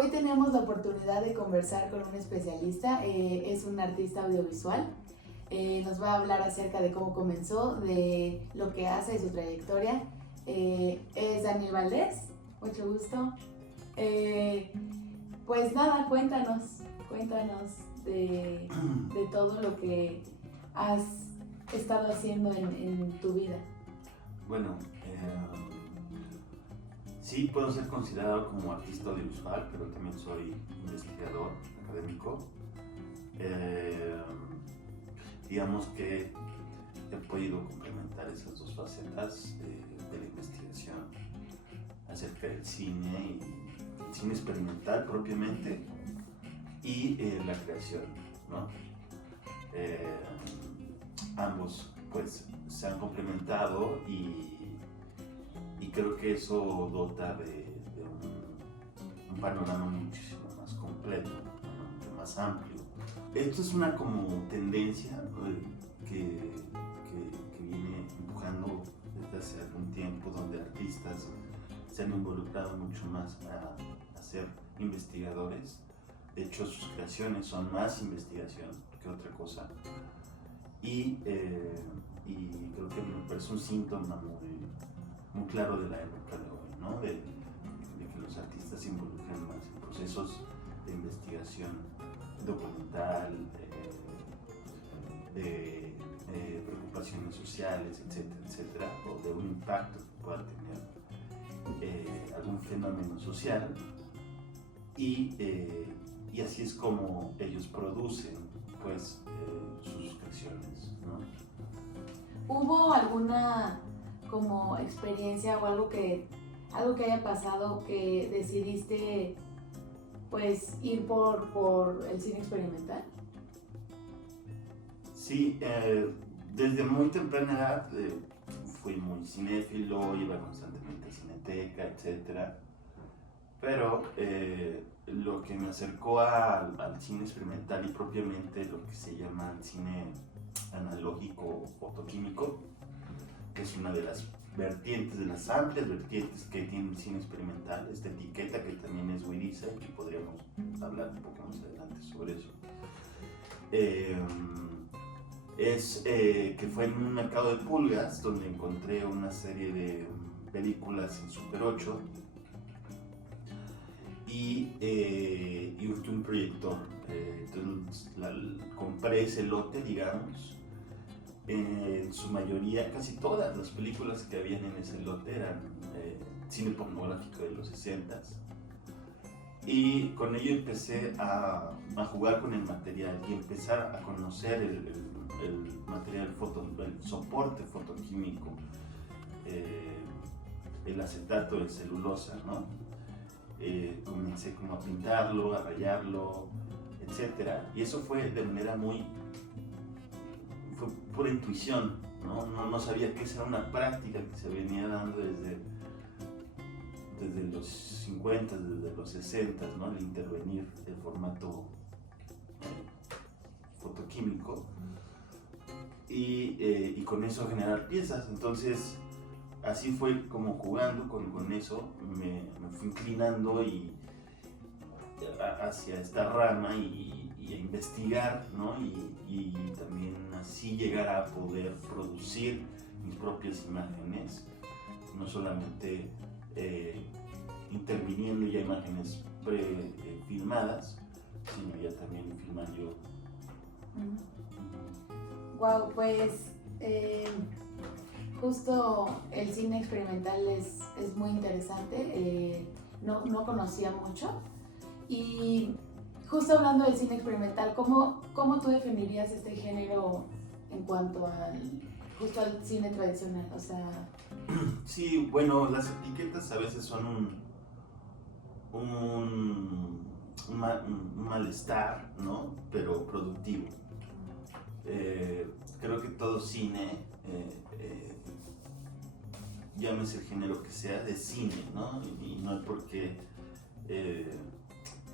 Hoy tenemos la oportunidad de conversar con un especialista, es un artista audiovisual. Nos va a hablar acerca de cómo comenzó, de lo que hace, de su trayectoria. Es Daniel Valdés, mucho gusto. Pues nada, cuéntanos de todo lo que has estado haciendo en tu vida. Bueno, sí puedo ser considerado como artista audiovisual, pero también soy investigador académico. Digamos que he podido complementar esas dos facetas de la investigación acerca del cine y el cine experimental propiamente y la creación, ¿no? Ambos pues se han complementado y creo que eso dota de un panorama muchísimo más completo, ¿no? Más amplio. Esto es una como tendencia, ¿no? que viene empujando desde hace algún tiempo, donde artistas se han involucrado mucho más a ser investigadores. De hecho, sus creaciones son más investigación que otra cosa. Y creo que me parece un síntoma muy claro de la época de hoy, ¿no? De que los artistas se involucran más en procesos de investigación documental, de preocupaciones sociales, etcétera, etcétera, o de un impacto que pueda tener algún fenómeno social. Y así es como ellos producen pues sus creaciones, ¿no? ¿Hubo alguna como experiencia o algo que haya pasado que decidiste pues ir por el cine experimental? Sí, desde muy temprana edad fui muy cinéfilo, iba constantemente a Cineteca, etcétera. Pero lo que me acercó al cine experimental y propiamente lo que se llama el cine analógico fotoquímico, que es una de las vertientes, de las amplias vertientes que tiene el cine experimental, esta etiqueta que también es Widiza y que podríamos hablar un poco más adelante sobre eso. Que fue en un mercado de pulgas donde encontré una serie de películas en Super 8 y hurté un proyector. Entonces compré ese lote, digamos. En su mayoría, casi todas las películas que habían en ese lote eran cine pornográfico de los 60s. Y con ello empecé a jugar con el material y empezar a conocer el material, el soporte fotoquímico, el acetato de celulosa, ¿no? Comencé como a pintarlo, a rayarlo, etc. Y eso fue de manera fue pura intuición, ¿no? No sabía que esa era una práctica que se venía dando desde los 50, desde los 60, ¿no? El intervenir el formato fotoquímico y con eso generar piezas. Entonces así fue como jugando con eso, me fui inclinando hacia esta rama y a investigar, ¿no? Y también así llegar a poder producir mis propias imágenes, no solamente interviniendo ya imágenes pre-filmadas, sino ya también filmar yo. Wow, pues justo el cine experimental es muy interesante, no conocía mucho. Y justo hablando del cine experimental, ¿cómo tú definirías este género en cuanto justo al cine tradicional? O sea... Sí, bueno, las etiquetas a veces son un malestar, ¿no? Pero productivo. Creo que todo cine, llámese el género que sea, de cine, ¿no? Y no es porque,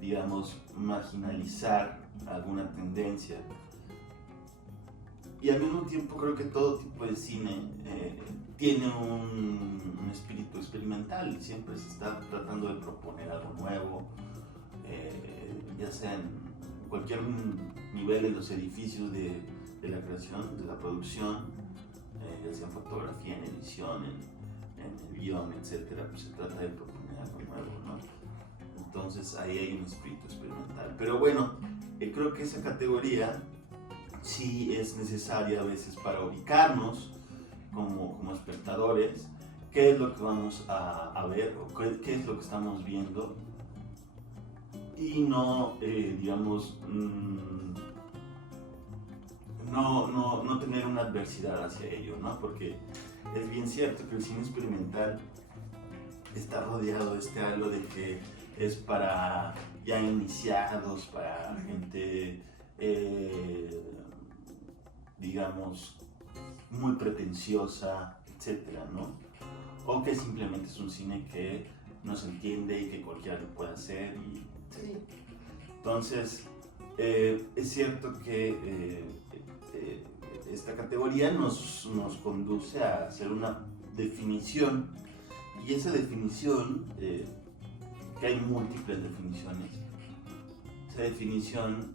digamos, marginalizar alguna tendencia. Y al mismo tiempo creo que todo tipo de cine tiene un espíritu experimental, siempre se está tratando de proponer algo nuevo, ya sea en cualquier nivel de los edificios de la creación, de la producción, ya sea en fotografía, en edición, en el guión, etcétera, pues se trata de proponer algo nuevo, ¿no? Entonces ahí hay un espíritu experimental. Pero bueno, creo que esa categoría sí es necesaria a veces para ubicarnos como espectadores, qué es lo que vamos a ver o qué es lo que estamos viendo, y no, digamos, no tener una adversidad hacia ello, ¿no? Porque es bien cierto que el cine experimental está rodeado de este halo de que es para ya iniciados, para gente, digamos, muy pretenciosa, etcétera, ¿no? O que simplemente es un cine que no se entiende y que cualquiera lo puede hacer, y etcétera. Sí. Entonces, es cierto que esta categoría nos conduce a hacer una definición, y esa definición, que hay múltiples definiciones, esa definición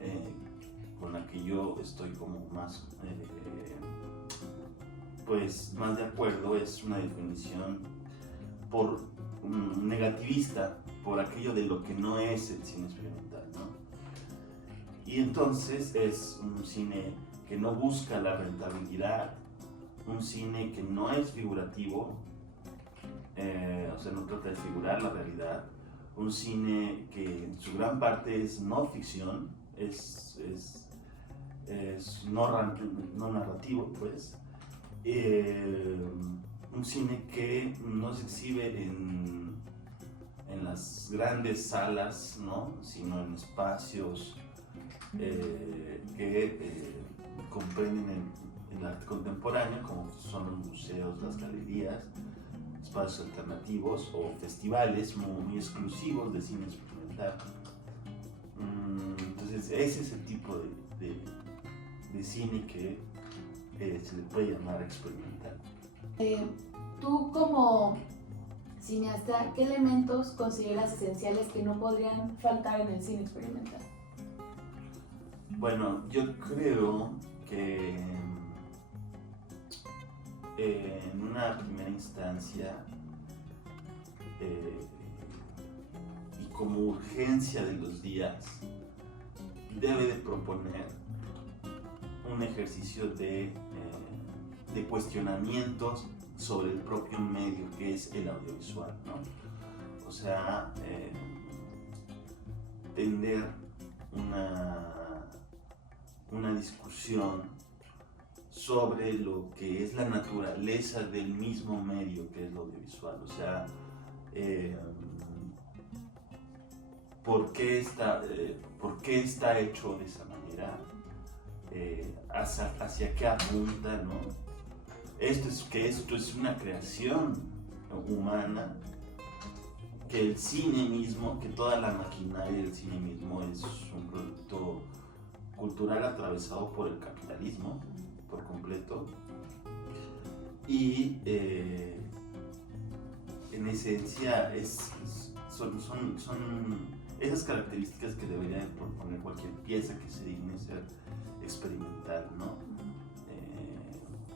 con la que yo estoy como más más de acuerdo es una definición negativista, por aquello de lo que no es el cine experimental, ¿no? Y entonces es un cine que no busca la rentabilidad, un cine que no es figurativo, o sea, no trata de figurar la realidad, un cine que en su gran parte es no ficción, es no narrativo, pues. Un cine que no se exhibe en las grandes salas, ¿no? Sino en espacios que comprenden el arte contemporáneo, como son los museos, las galerías, espacios alternativos o festivales muy exclusivos de cine experimental. Entonces ese es el tipo de cine que se le puede llamar experimental. Tú como cineasta, ¿qué elementos consideras esenciales que no podrían faltar en el cine experimental? Bueno, yo creo que en una primera instancia y como urgencia de los días, debe de proponer un ejercicio de cuestionamientos sobre el propio medio que es el audiovisual, ¿no? O sea, tender una discusión sobre lo que es la naturaleza del mismo medio que es lo audiovisual. O sea, ¿por qué está hecho de esa manera? Hacia qué apunta, ¿no? Esto es una creación humana, que el cine mismo, que toda la maquinaria del cine mismo es un producto cultural atravesado por el capitalismo por completo, y en esencia son esas características que debería de proponer cualquier pieza que se digne ser experimental, ¿no?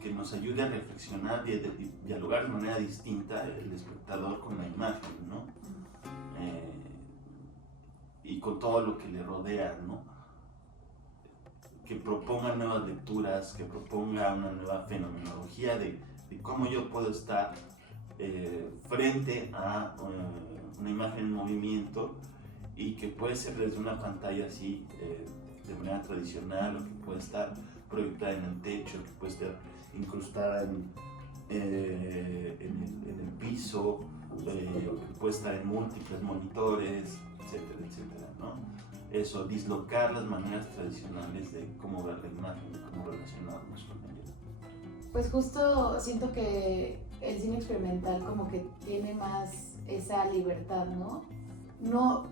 Que nos ayude a reflexionar y a dialogar de manera distinta el espectador con la imagen, ¿no? Y con todo lo que le rodea, ¿no? Que proponga nuevas lecturas, que proponga una nueva fenomenología de cómo yo puedo estar frente a una imagen en movimiento, y que puede ser desde una pantalla así de manera tradicional, o que puede estar proyectada en el techo, que puede estar incrustada en el piso, que puede estar en múltiples monitores, etcétera, etcétera, ¿no? Eso, dislocar las maneras tradicionales de cómo ver la imagen, de cómo relacionarnos con ella. Pues justo siento que el cine experimental como que tiene más esa libertad, ¿no?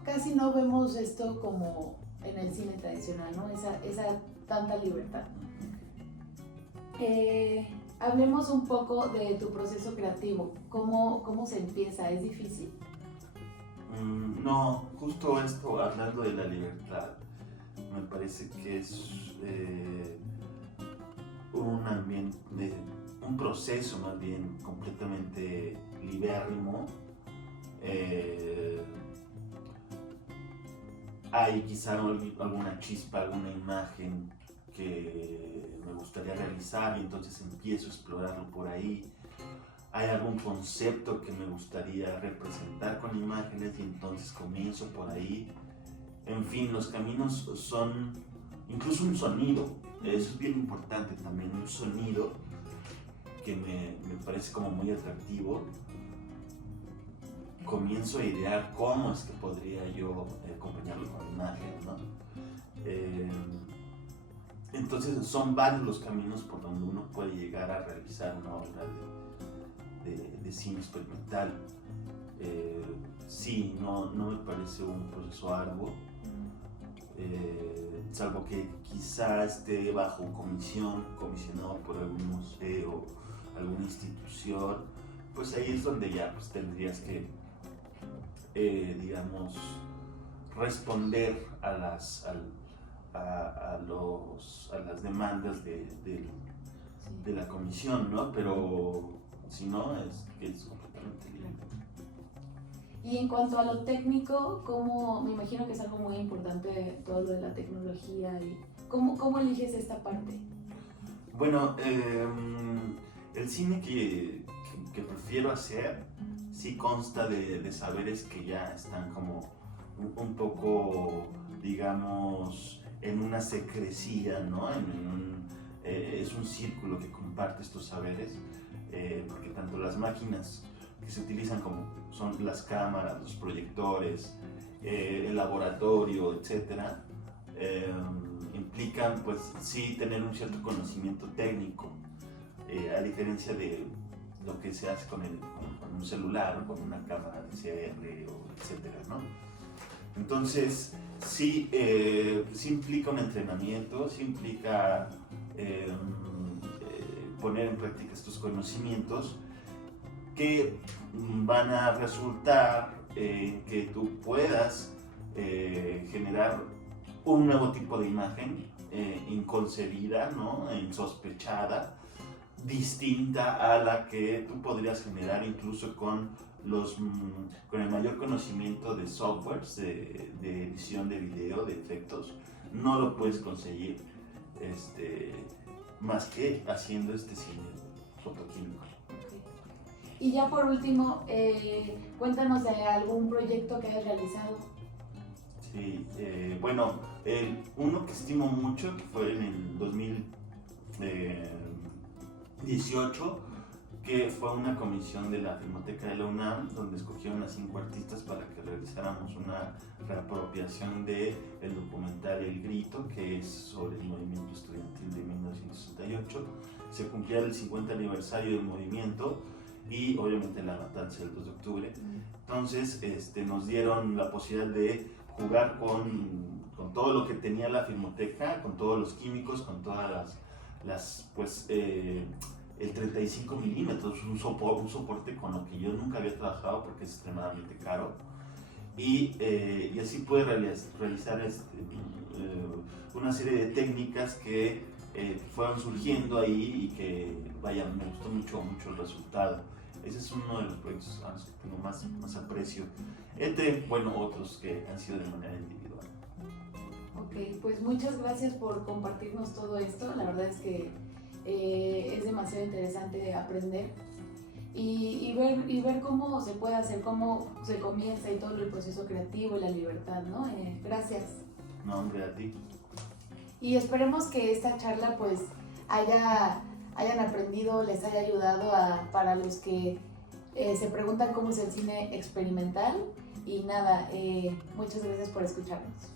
Casi no vemos esto como en el cine tradicional, ¿no? Esa tanta libertad. Hablemos un poco de tu proceso creativo. ¿Cómo se empieza? ¿Es difícil? No, justo esto, hablando de la libertad, me parece que es un ambiente, un proceso más bien completamente libérrimo. Hay quizá alguna chispa, alguna imagen que me gustaría realizar y entonces empiezo a explorarlo por ahí. Hay algún concepto que me gustaría representar con imágenes y entonces comienzo por ahí. En fin, los caminos son incluso un sonido, eso es bien importante también, un sonido que me parece como muy atractivo. Comienzo a idear cómo es que podría yo acompañarlo con imágenes, ¿no? Entonces son varios los caminos por donde uno puede llegar a realizar una obra de cine experimental. Sí, no me parece un proceso arduo, salvo que quizá esté bajo comisionado por algún museo, alguna institución, pues ahí es donde ya pues, tendrías que, digamos, responder a las demandas de la comisión, ¿no? Pero si no, es completamente libre. Y en cuanto a lo técnico, ¿cómo, me imagino que es algo muy importante todo lo de la tecnología, y cómo eliges esta parte? Bueno, el cine que prefiero hacer sí consta de saberes que ya están como un poco, digamos, en una secrecía, ¿no? Es un círculo que comparte estos saberes, porque tanto las máquinas que se utilizan como son las cámaras, los proyectores, el laboratorio, etcétera, implican pues sí tener un cierto conocimiento técnico, a diferencia de lo que se hace con un celular o con una cámara DSLR o etcétera, ¿no? Entonces sí, sí implica un entrenamiento, sí implica poner en práctica estos conocimientos que van a resultar en que tú puedas generar un nuevo tipo de imagen inconcebida, ¿no? Insospechada, distinta a la que tú podrías generar incluso con el mayor conocimiento de softwares de edición de video, de efectos. No lo puedes conseguir más que haciendo este cine fotoquímico. Y ya por último, cuéntanos de algún proyecto que hayas realizado. Sí, bueno, uno que estimo mucho, que fue en el 2018, que fue una comisión de la Filmoteca de la UNAM, donde escogieron a 5 artistas para que realizáramos una reapropiación del documental El Grito, que es sobre el movimiento estudiantil de 1968. Se cumplía el 50 aniversario del movimiento y obviamente la matanza del 2 de octubre. Entonces nos dieron la posibilidad de jugar con todo lo que tenía la Filmoteca, con todos los químicos, con todas el 35 milímetros, un soporte con lo que yo nunca había trabajado porque es extremadamente caro. Y así pude realizar una serie de técnicas que fueron surgiendo ahí y que, vaya, me gustó mucho el resultado. Ese es uno de los proyectos a los que tengo más aprecio. Bueno, otros que han sido de manera individual. Ok, pues muchas gracias por compartirnos todo esto. La verdad es que es demasiado interesante aprender y ver cómo se puede hacer, cómo se comienza y todo el proceso creativo y la libertad, ¿no? Gracias. No, hombre, a ti. Y esperemos que esta charla pues hayan aprendido, les haya ayudado para los que se preguntan cómo es el cine experimental. Y nada, muchas gracias por escucharnos.